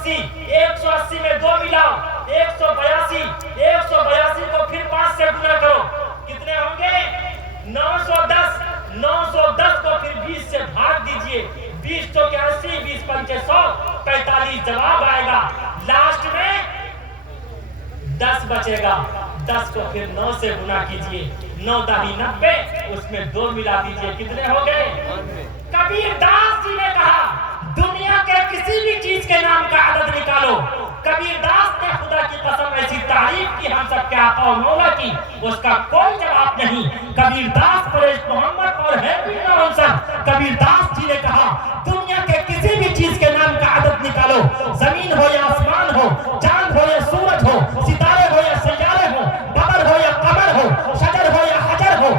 180 180 میں 2 ملاؤ 182 182 کو پھر 5 سے گنا کرو کتنے ہوں گے 910 910 کو پھر 20 سے بھاگ دیجئے 20 تو 80 20 پنچے 100 45 جواب آئے گا لاسٹ میں 10 بچے گا 10 کو پھر 9 سے گنا کیجئے 9 داہی 90 اس میں 2 ملا دیجئے کتنے ہو گئے کبیر داس جی نے کہا دنیا کے کسی بھی چیز کے نام کا عدد نکالو کبیر داس نے خدا کی قسم ایسی تعریف کی ہم سب کے آقا و مولا کی اس کا کوئی جواب نہیں کبیر داس پریش محمد اور ہیوی نونسر کبیر داس جی نے کہا دنیا کے کسی بھی چیز کے نام کا عدد نکالو زمین ہو یا آسمان ہو چاند ہو یا سورج ہو ستارے ہو یا سیارے ہو بدر ہو یا قمر ہو شجر ہو یا حجر ہو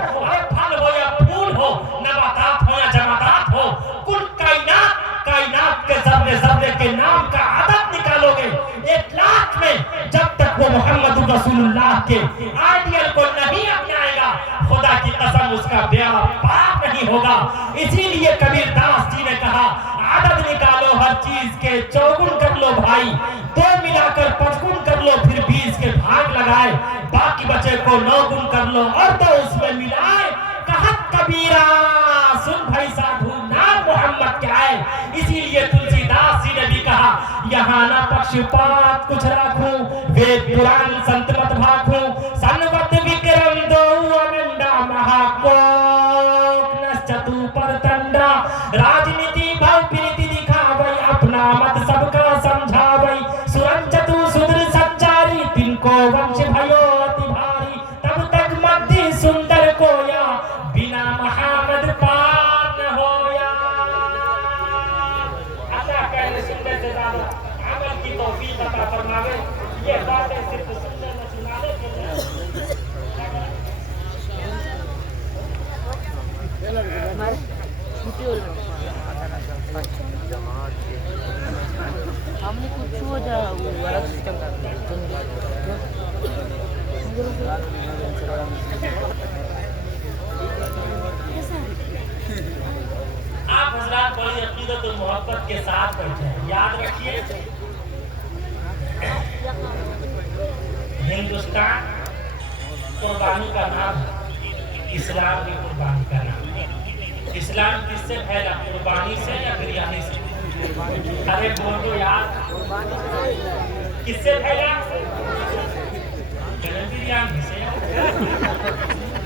پھل ہو یا پھول ہو نباتات ہو یا جمادات ہو کل کائنات کے ذرے ذرے کے نام کا عدد نکالو گے 1 لاکھ میں جب تک وہ محمد رسول اللہ کے آئیڈیل کو نہیں اپنائے گا خدا کی قسم اس کا بیان پاک نہیں ہوگا اسی لیے کبیر داس جی نے کہا عدد نکالو ہر چیز کے 4 کر لو بھائی 2 ملا کر 5 گن کر لو پھر 20 کے بھاگ لگائے باقی بچے کو 9 گن کر لو اور تو اس میں ملائے کہت کبیرہ سن بھائی سادھو نام محمد کیا ہے اسی لیے تلسی داس جی نے بھی کہا یہاں نہ پکشپات کچھ رکھوں وید پران سنت مت بھاکھوں سنوت وکرم دو اننڈا مہاکوک نشچتو پرتنڈا راجنیتی بھو پریتی دکھاوئی اپنا مت سب کا سمجھاوئی سرنچتو سدر سچاری تن کو ونش بھیو اتی بھاری تب تک مدی سندر کویا بنا محمد پار نہ ہویا اللہ کہنے سننے سے زیادہ عمل کی توفیق عطا فرماوے یہ باتیں صرف سننے نہ سنانے کے لیے ہم نے کچھ ہو جا وہ الگ سسٹم کرتے آپ حضرات بڑی عقیدت و محبت کے ساتھ بیٹھے ہیں یاد رکھیے ہندوستان قربانی کا نام ہے اسلام بھی قربانی کا نام ہے اسلام کس سے پھیلا قربانی سے یا بریانی سے ارے بولو یار کس سے پھیلا بریانی سے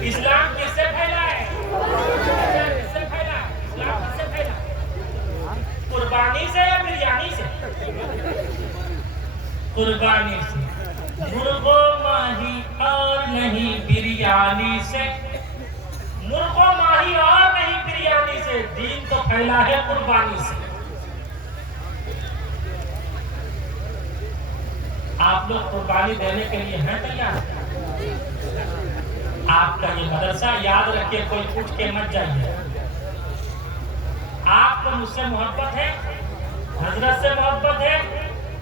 اسلام کس سے پھیلا ہے کس سے پھیلا اسلام کس سے پھیلا قربانی سے یا بریانی سے قربانی سے مرغ و ماہی اور نہیں بریانی سے مرغ و ماہی اور نہیں بریانی سے دین تو پھیلا ہے قربانی سے آپ لوگ قربانی دینے کے لیے ہیں تیار آپ کا یہ مدرسہ یاد رکھے کوئی اٹھ کے مت جائیے آپ کو مجھ سے محبت ہے حضرت سے محبت ہے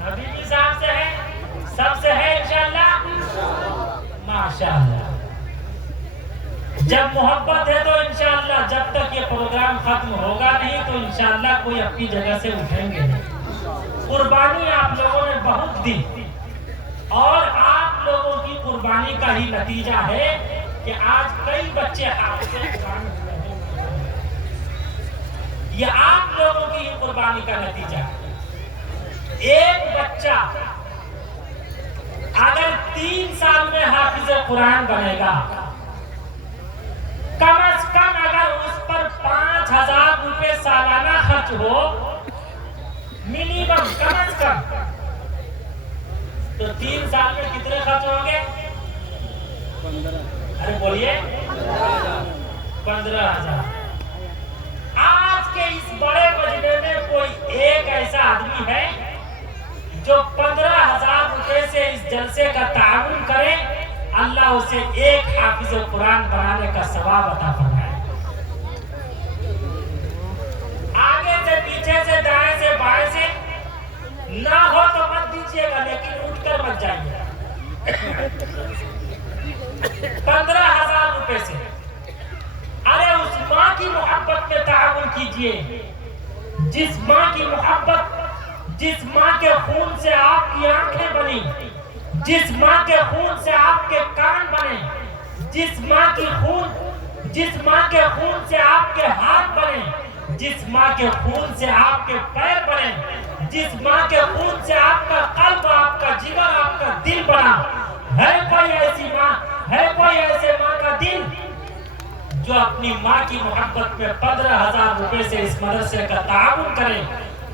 حبیبی صاحب سے ہے سب سے ہے انشاءاللہ ماشاءاللہ جب محبت ہے تو انشاءاللہ جب تک یہ پروگرام ختم ہوگا نہیں تو انشاءاللہ کوئی اپنی جگہ سے اٹھیں گے نہیں قربانی آپ لوگوں نے بہت دی اور آپ لوگوں کی قربانی کا ہی نتیجہ ہے کہ آج کئی بچے حافظ قرآن ہوئے یہ آپ لوگوں کی ہی قربانی کا نتیجہ ہے ایک بچہ اگر 3 سال میں حافظ قرآن بنے گا کم از کم اگر اس پر 5,000 روپے سالانہ خرچ ہو منیمم کم از کم تو 3 سال میں کتنے خرچ ہوں گے 15 ارے بولیے 15,000 آج کے اس بڑے مجمع میں کوئی ایک ایسا آدمی ہے جو 15,000 روپے سے اس جلسے کا تعاون کرے اللہ اسے ایک حافظ قرآن بنانے کا ثواب عطا فرمائے آگے سے پیچھے سے دائیں سے بائیں سے نہ ہو تو مت دیجیے گا لیکن اٹھ کر مت جائیے 15,000 روپے سے ارے اس ماں کی محبت میں تعاون کیجئے جس ماں کی محبت जिस माँ के खून से आपकी आंखें बनी, जिस माँ के खून से आपके कान बने, जिस माँ के खून से आपके हाथ बने, जिस माँ के खून से आपके पैर बने, जिस माँ के खून से आपका कल्ब, आपका जिगर, आपका दिल बना, है कोई ऐसी माँ, है कोई ऐसे माँ का दिल जो अपनी माँ की मोहब्बत में 15,000 रुपए से इस मदरसे का ताउन करे,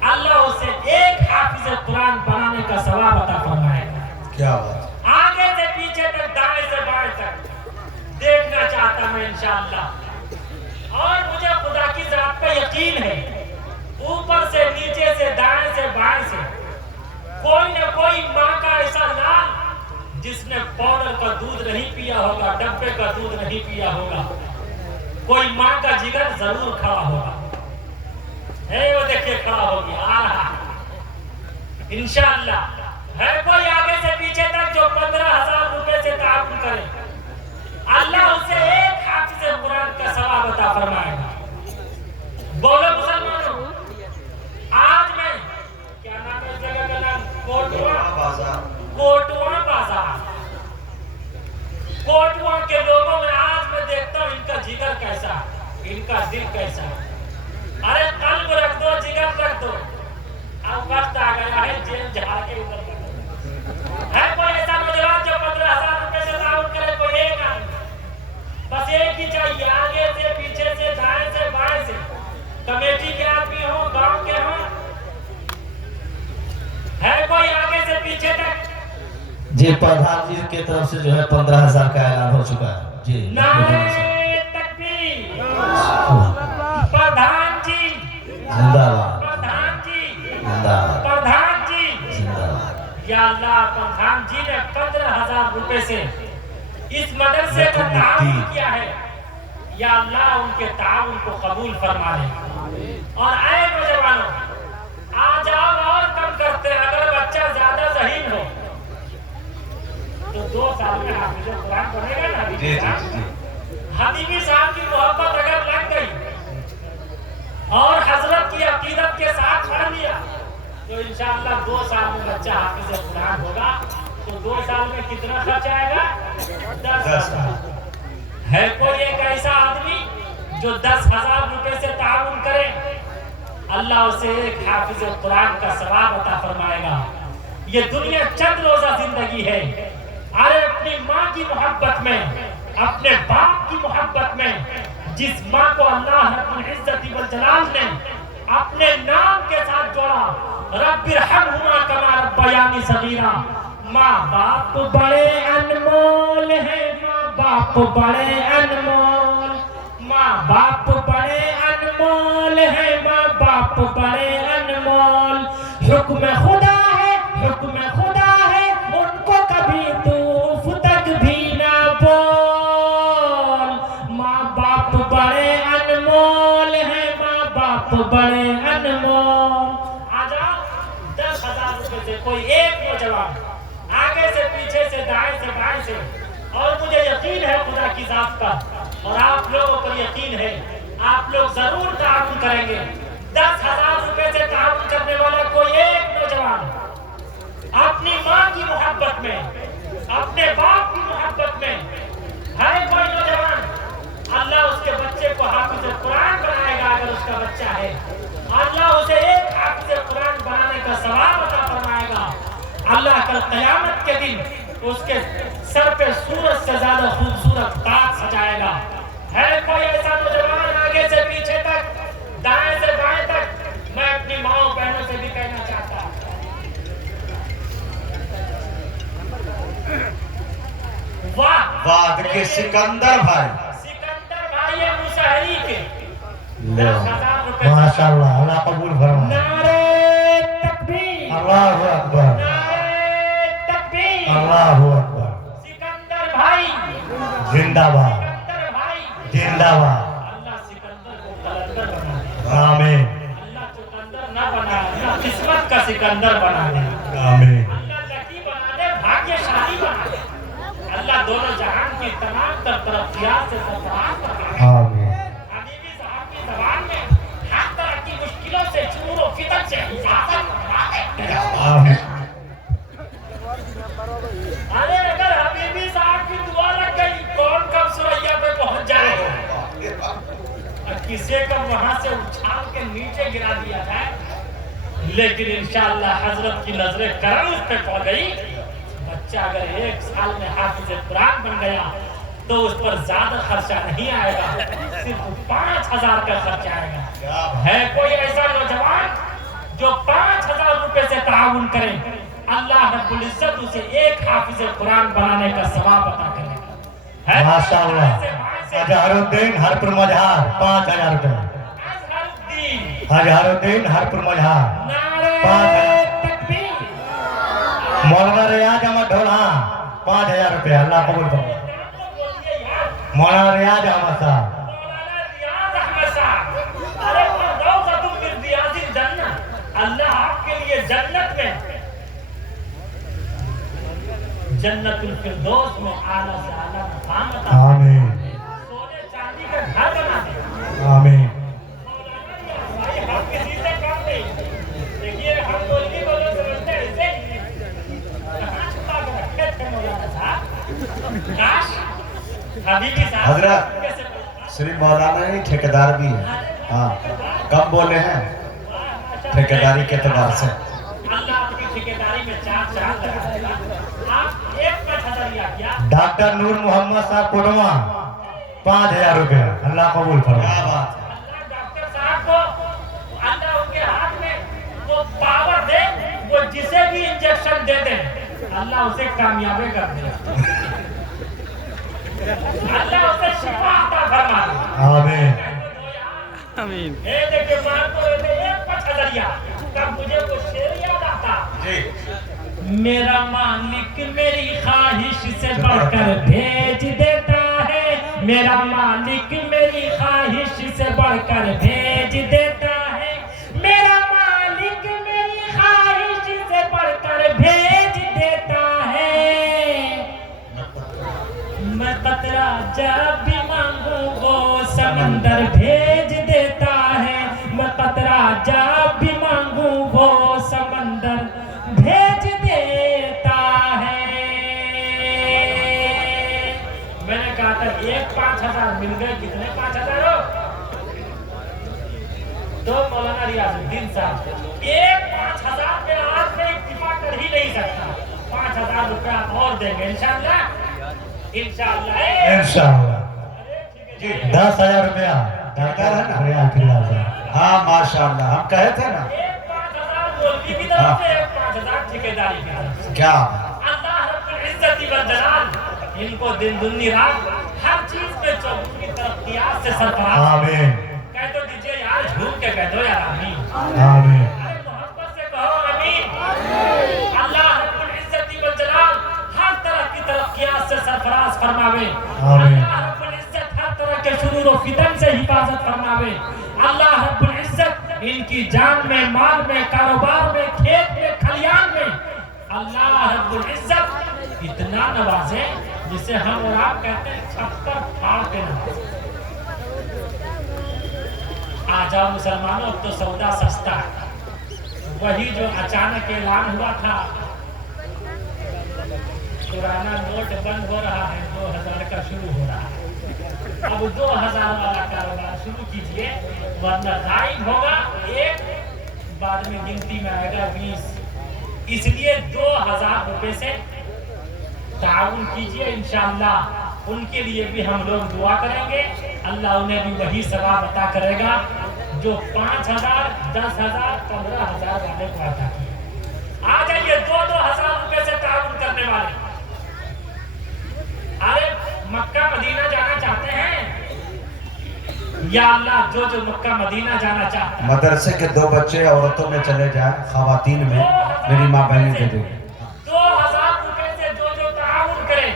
अल्लाह उसे एक हाफिज कुरान बनाने का सवाब अता फरमाएगा। क्या बात, आगे से पीछे तक, दाएं से बाएं तक देखना चाहता हूं इंशाअल्लाह। और मुझे खुदा की जात पे यकीन है, ऊपर से नीचे से दाएं से बाएं से कोई न कोई माँ का ऐसा लाल जिसने पाउडर का दूध नहीं पिया होगा, डब्बे का दूध नहीं पिया होगा, कोई माँ का जिगर जरूर खड़ा होगा। है वो देखिए खड़ा हो गया, आ रहा है इंशाअल्लाह। है कोई आगे से पीछे तक जो 15,000 रुपए से ताउन करे, अल्लाह उसे एक हाफिज कुरान का सवाब अता फरमाएगा। बोलो मुसलमानों, आज मैं क्या नाम है इस जगह का नाम? कोटवा बाजार। कोटवा के लोगों में आज मैं देखता हूँ इनका जिगर कैसा, इनका दिल कैसा। अरे कल्ब रख दो, जिगर रख दो। अब वक्त आ गया है जेल झाड़ के उधर है कोई ऐसा नौजवान जो 15,000 रुपए से ताउन करे? कोई एक आदमी, बस एक ही चाहिए, आगे से पीछे से दाएं से बाएं से, कमेटी के आदमी हो, गांव के हो। है कोई आगे से पीछे तक? जी प्रधान जी की तरफ से जो है 15,000 का ऐलान हो चुका है जी। नारे तकबीर, प्रधान जी जिंदाबाद, प्रधान जी जिंदाबाद, प्रधान जी जिंदाबाद। या अल्लाह, प्रधान जी ने 15,000 रुपए से इस मदरसे का ताउन किया है। या अल्लाह उनके ताउन को कबूल फरमा ले। और आए नौजवानों, आ जाओ और कम करते हैं। अगर बच्चा ज्यादा ज़हीन हो तो 2 साल में हाफिज कुरान बनेगा ना। हबीबी साहब की मोहब्बत अगर लग गई और हजरत की अकीदत के साथ पढ़ लिया तो इंशाअल्लाह 2 साल में बच्चा हाफिज कुरान होगा। तो 2 साल में कितना खर्च आएगा? 10,000। है कोई एक ऐसा आदमी जो 10,000 रुपए से ताउन करे, अल्लाह उसे एक हाफिज कुरान का सवाब अता फरमाएगा। ये दुनिया चंद रोजा जिंदगी है। अरे अपनी माँ की मोहब्बत में, अपने बाप की मोहब्बत में, जिस माँ को अल्लाह रब्बुल इज्जति वल जलाल ने अपने नाम के साथ जोड़ा, रब्बिरहमहुमा कमा रब्बयानी सगीरा। माँ बाप बड़े अनमोल है, माँ बाप बड़े अनमोल, माँ बाप बड़े अनमोल है, माँ बाप बड़े अनमोल। हुक्म खुदा है, हुक्म खुदा है, उनको कभी तू उफ तक भी ना बोल। माँ बाप बड़े अनमोल है, माँ बाप बड़े अनमोल। आ जाओ 10,000 रुपए से कोई एक नौजवान आगे से पीछे से दाएं से बाएं से, और मुझे यकीन है खुदा की जात पर और आप लोगों पर यकीन है, आप लोग जरूर ताउन करेंगे। 10,000 रुपए से ताउन करने वाला कोई एक नौजवान अपनी माँ की मोहब्बत में, अपने बाप की मोहब्बत में, है कोई नौजवान, अल्लाह उसके बच्चे को हाफिज कुरान बनाएगा। अगर उसका बच्चा है, अल्लाह उसे एक हाफिज कुरान बनाने का सवाब अता फरमाएगा। अल्लाह कल क़यामत के दिन उसके सर पे सूरज से ज्यादा खूबसूरत ताज सजाएगा। है कोई ऐसा नौजवान आगे से पीछे तक, दाएं से बाएं तक? मैं अपनी माओ बहनों से भी कहना चाहता हूं, वाह वाह। देखिए सिकंदर भाई, सिकंदर भाई ये मुसहरी के 10,000 रुपए। माशाअल्लाह, अल्लाह कबूल फरमाए। नारे तकबीर, अल्लाहु अकबर, नारे तकबीर। अल्लाहु अकबर। सिकंदर भाई जिंदाबाद, सिकंदर भाई जिंदाबाद। अल्लाह सिकंदर को कलंदर बना दे। आमीन, अल्लाह चुकंदर ना बना, अल्लाह किस्मत का सिकंदर बना दे। आमीन, अल्लाह लकी बना दे, भाग्यशाली बना दे। अल्लाह दोनों जहान की तमाम तरक्कियात से सरफराज बना दे। आमीन। हबीबी साहब की ज़बान में हर तरह की मुश्किलों से, चूर और फितर से हिफाजत फरमा दे। गिरा दिया जाए, लेकिन इंशाअल्लाह हजरत की नजर करम उस पे पड़ गई। बच्चा अगर 1 साल में हाफिज कुरान बन गया तो उस पर ज्यादा खर्चा नहीं आएगा, सिर्फ 5,000 का खर्चा आएगा। है कोई ऐसा नौजवान जो 5,000 रुपए से ताउन करे, अल्लाह रब्बुल इज्जत उसे 1 हाफिज कुरान बनाने का सवाब अता करेगा। है माशाअल्लाह। अजहरुद्दीन हरपुर मजहार 5,000 रुपए। अजहरुद्दीन हरपुर मजहार 5,000। मौलाना रियाज अहमद ढोला 5,000 रुपए। अल्लाह कबूल करे। मौलाना रियाज अहमद साहब। अरे रौज़तुम मिन रियाज़िल जन्नह, अल्लाह आपके लिए जन्नत में, जन्नतुल फिरदौस में आला से आला मकाम अता, आमीन सोने चांदी का घर बना दे। आमीन। भाई हम किसी से कम नहीं। देखिए हम बोलने वालों से बोलते हैं ऐसे कहाँ छुपा के रखे थे मौलाना साहब। काश हबीबी साहब हजरत श्री मौलाना ही ठेकेदार भी है। हाँ, कम बोले हैं ठेकेदारी के एतबार से। अल्लाह आपकी ठेकेदारी में 4 चांद लगा देगा। आप 1 पर हज़रिया किया। डॉक्टर नूर मोहम्मद साहब कोडवा 5,000 रुपए। अल्लाह कबूल क्या फरमाए। बात है। अल्लाह डॉक्टर साहब को, अल्लाह उनके हाथ में वो पावर दे, वो जिसे भी इंजेक्शन दे दे अल्लाह उसे कामयाबी कर दे, अल्लाह उसे शिफा अता फरमा दे। आमीन आमीन। ये देखिए मान तो रहते 1 पर हज़रिया। तब मुझे वो शेर याद आता, जी मेरा मालिक मेरी ख्वाहिश से बढ़कर भेज देता है, मेरा मालिक मेरी ख्वाहिश से बढ़कर भेज देता है, मेरा मालिक मेरी ख्वाहिश से बढ़कर भेज देता है। मैं कतरा जब भी मांगू वो समंदर भेज देता है, मैं कतरा जब भी मांगू वो समंदर भेज देता है। मैंने कहा था 1 5,000 मिल गए, कितने 5,000 हो? तो मौलाना रियाजुद्दीन साहब 1 5,000 में आज मैं इत्तिफाक कर ही नहीं सकता। 5,000 रुपया और देंगे इंशाअल्लाह, इंशाअल्लाह। इंशाअल्लाह। जी 10,000 रुपया डॉक्टर है ना रियाज फिलहाल साहब। हाँ माशाअल्लाह, हम कहे थे ना। 1 5,000 मौलवी की तरफ से, 1 5,000 ठेकेदारी की तरफ से। क्या अल्लाह रब्बुल इज्जत व जलाल इनको दिन दुनी रात हर चीज में चौगुनी तरक्कियात से सरफराज। आमीन कह तो दीजिए यार, झूम के कह दो यार आमीन। आमीन अरे मोहब्बत से कहो आमीन। अल्लाह रब्बुल इज्जत व जलाल हर तरह की तरक्कियात से सरफराज फरमावे। आमीन। अल्लाह रब्बुल इज्जत हर तरह के शुरूर व फितन से हिफाजत फरमावे। अल्लाह रब्बुल इज्जत इनकी जान में, माल में, कारोबार में, खेत में, खलियान में अल्लाह रब्बुल इज्जत इतना नवाजे जिसे हम और आप कहते हैं 76 फाड़ के नवाजे। आ जाओ मुसलमानों, अब तो सौदा सस्ता है। वही जो अचानक ऐलान हुआ था, पुराना नोट बंद हो रहा है, 2000 का शुरू हो रहा है। अब 2000 वाला कारोबार शुरू कीजिए, वरना गायब होगा 1, बाद में गिनती में आएगा 20। इसलिए 2000 रुपए से ताउन कीजिए इंशाअल्लाह। उनके लिए भी हम लोग दुआ करेंगे, अल्लाह उन्हें भी वही सवाब अता करेगा जो 5,000, 10,000, 15,000 वाले को अता किया। आ जाइए 2-2 रुपए से ताउन करने वाले। अरे मक्का मदीना जाना चाहते हैं या अल्लाह, जो मक्का मदीना जाना चाहता है मदरसे के 2 बच्चे औरतों में चले जाएं, खवातीन में मेरी माँ बहनी दे देगी। 2,000 रुपए से जो ताउन करे,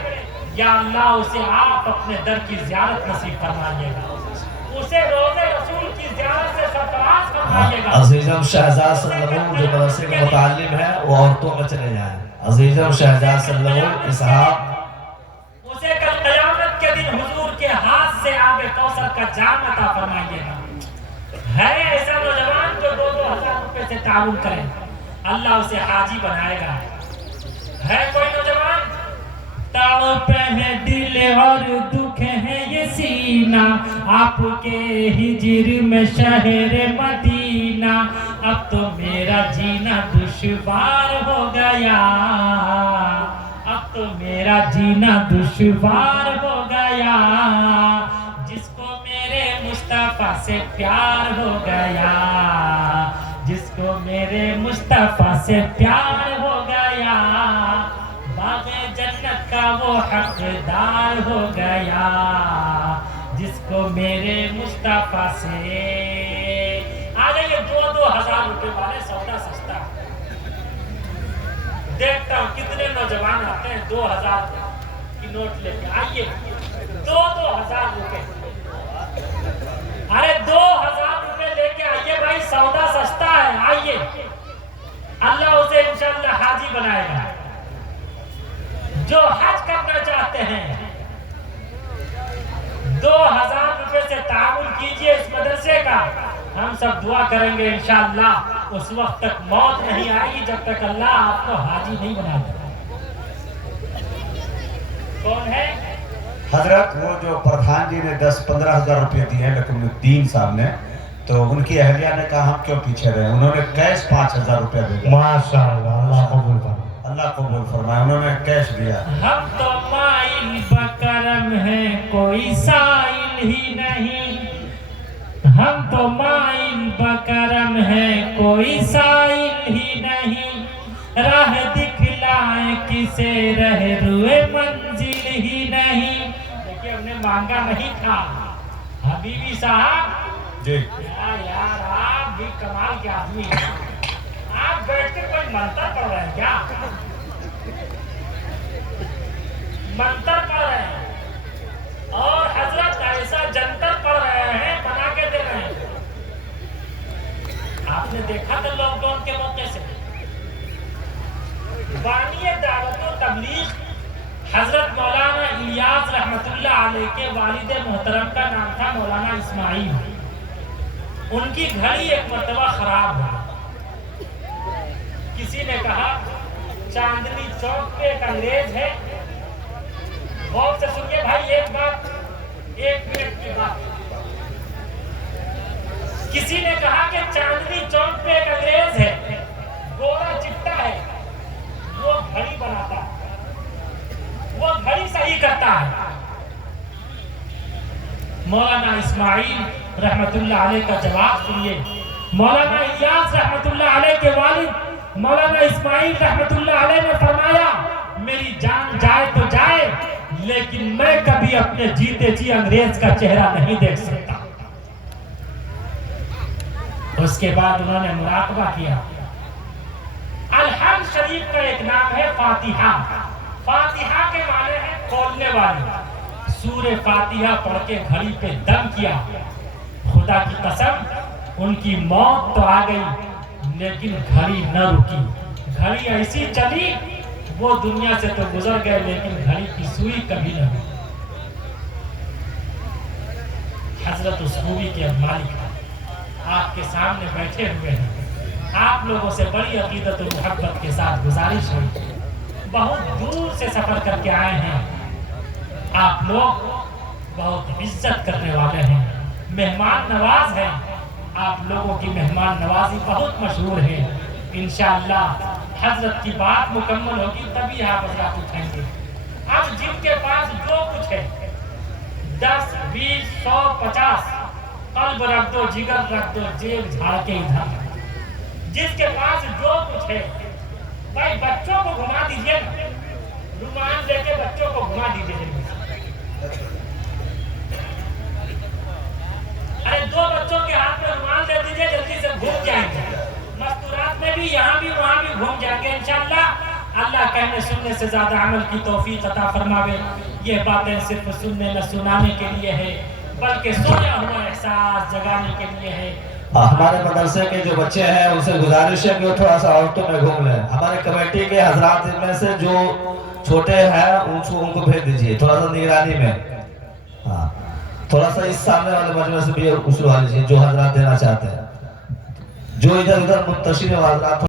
या अल्लाह उसे आप अपने दर की ज़ियारत नसीब फरमाइएगा, उसे रोज़े रसूल की ज़ियारत से सरफराज फरमाइएगा। अजीजम शहजाद सल्लल्लाहु जो मदरसे के मुतालिम है वो औरतों में चले जाएं। अजीजम शहजाद सल्लल्लाहु साहब उसे कल क़यामत के दिन हुजूर के हाथ से आबे कौसर का जाम अता फरमाइएगा। है ऐसा नौजवान जो 2-2 रुपए से ताउन करे, अल्लाह उसे हाजी बनाएगा। है कोई नौजवान? तड़पे हैं दिल और दुख है ये सीना, आपके हिजर में शहर मदीना। जीना, अब तो मेरा जीना दुश्वार हो गया, अब तो मेरा जीना दुश्वार हो गया, जिसको मेरे मुस्तफा से प्यार हो गया, जिसको मेरे मुस्तफा से प्यार हो गया, बाग़े जन्नत का वो हकदार हो गया, जिसको मेरे मुस्तफा से। आ जाइए 2,000 रुपए वाले, सौदा सस्ता। देखता हूँ कितने नौजवान आते हैं 2,000 की नोट लेके। आइए 2,000 रुपए, अरे 2,000 रुपए लेके आइए भाई, सौदा सस्ता है। आइए, अल्लाह उसे इंशाअल्लाह हाजी बनाएगा। जो हज करना चाहते हैं 2,000 रुपए से तामुल कीजिए इस मदरसे का। हम सब दुआ करेंगे इंशाअल्लाह, उस वक्त तक मौत नहीं आएगी जब तक अल्लाह आपको हाजी नहीं बना देगा। कौन है? हजरत वो जो प्रधान जी ने 10-15 हजार रुपये दिए हैं लेकिन दीन साहब ने, तो उनकी अहलिया ने कहा हम क्यों पीछे रहे, उन्होंने कैश 5,000 रुपया भेजा। माशाअल्लाह, अल्लाह कबूल करे, अल्लाह कबूल फरमाए, उन्होंने कैश दिया। हम तो माइल बकरम है, कोई साइल ही नहीं, हम तो माइल बकरम है, कोई साइल ही नहीं, राह दिखलाए किसे रह रुए मंजिल ही नहीं। देखिए हमने मांगा नहीं था। हबीबी साहब जी यार आप भी कमाल के आदमी हैं। आप बैठ के कोई मंत्र पढ़ रहे हैं क्या? मंत्र पढ़ रहे हैं और हजरत ऐसा जंतर पढ़ रहे हैं, बना के दे रहे हैं। आपने देखा था लॉकडाउन के मौके से बानिए दावत व तबलीग हजरत मौलाना इलियास रहमतुल्लाह अलैह के वालिद मोहतरम का नाम था मौलाना इस्माइल। उनकी घड़ी एक मर्तबा खराब हो। किसी ने कहा चांदनी चौक पे एक अंग्रेज है। गौर से सुनिए भाई, एक बात, 1 मिनट की बात। किसी ने कहा कि चांदनी चौक पे एक अंग्रेज है, गोरा चिट्टा है, वो घड़ी बनाता है, वो घड़ी सही करता है। मौलाना इस्माइल रहमतुल्लाह अलैह का जवाब सुनिए। मौलाना इलियास रहमतुल्लाह अलैह के वालिद मौलाना इस्माइल रहमतुल्लाह अलैह ने फरमाया, मेरी जान जाए तो जाए, लेकिन मैं कभी अपने जीते जी अंग्रेज का चेहरा नहीं देख सकता। उसके बाद उन्होंने मुराकबा किया। अल-हम्द शरीफ का एक नाम है फातिहा। फातिहा के माने हैं खोलने वाली। सूरे फातिहा पढ़ के घड़ी पे दम किया। खुदा की कसम उनकी मौत तो आ गई लेकिन घड़ी न रुकी। घड़ी ऐसी चली, वो दुनिया से तो गुजर गए लेकिन घड़ी की सुई कभी न हुई। हजरत उस खूबी के मालिक आपके सामने बैठे हुए हैं। आप लोगों से बड़ी अकीदत और मोहब्बत के साथ गुजारिश है, बहुत दूर से सफर करके आए हैं। आप लोग बहुत इज्जत करने वाले हैं, मेहमान नवाज हैं। आप लोगों की मेहमान नवाजी बहुत मशहूर है। इंशाअल्लाह हजरत की बात मुकम्मल होगी तभी आप हजरत उठेंगे। अब जिनके पास जो कुछ है 10, 20, 100, 50 कल्ब रख दो, जिगर रख दो, जेब झाड़ के इधर। जिसके पास जो कुछ है भाई बच्चों को घुमा दीजिए, रुमाल लेके बच्चों को घुमा दीजिए। अरे 2 बच्चों के हाथ में रुमाल दे दीजिए, जल्दी से घूम जाएंगे। मस्तूरात में भी, यहाँ भी, वहाँ भी घूम जाएंगे इंशाअल्लाह। अल्लाह कहने सुनने से ज्यादा अमल की तौफीक अता फरमावे। ये बातें सिर्फ सुनने न सुनाने के लिए है, बल्कि सोया हुआ एहसास जगाने के लिए है। हमारे मदरसे के जो बच्चे हैं उनसे गुजारिश है कि वो थोड़ा सा औरतों में घूम लें। हमारे कमेटी के हजरात में से जो छोटे हैं उनको भेज दीजिए थोड़ा सा निगरानी में। हाँ, थोड़ा सा इस सामने वाले मजमे से भी उछलवा लीजिए जो हजरात देना चाहते हैं। जो इधर उधर मुत्तशिर हजरात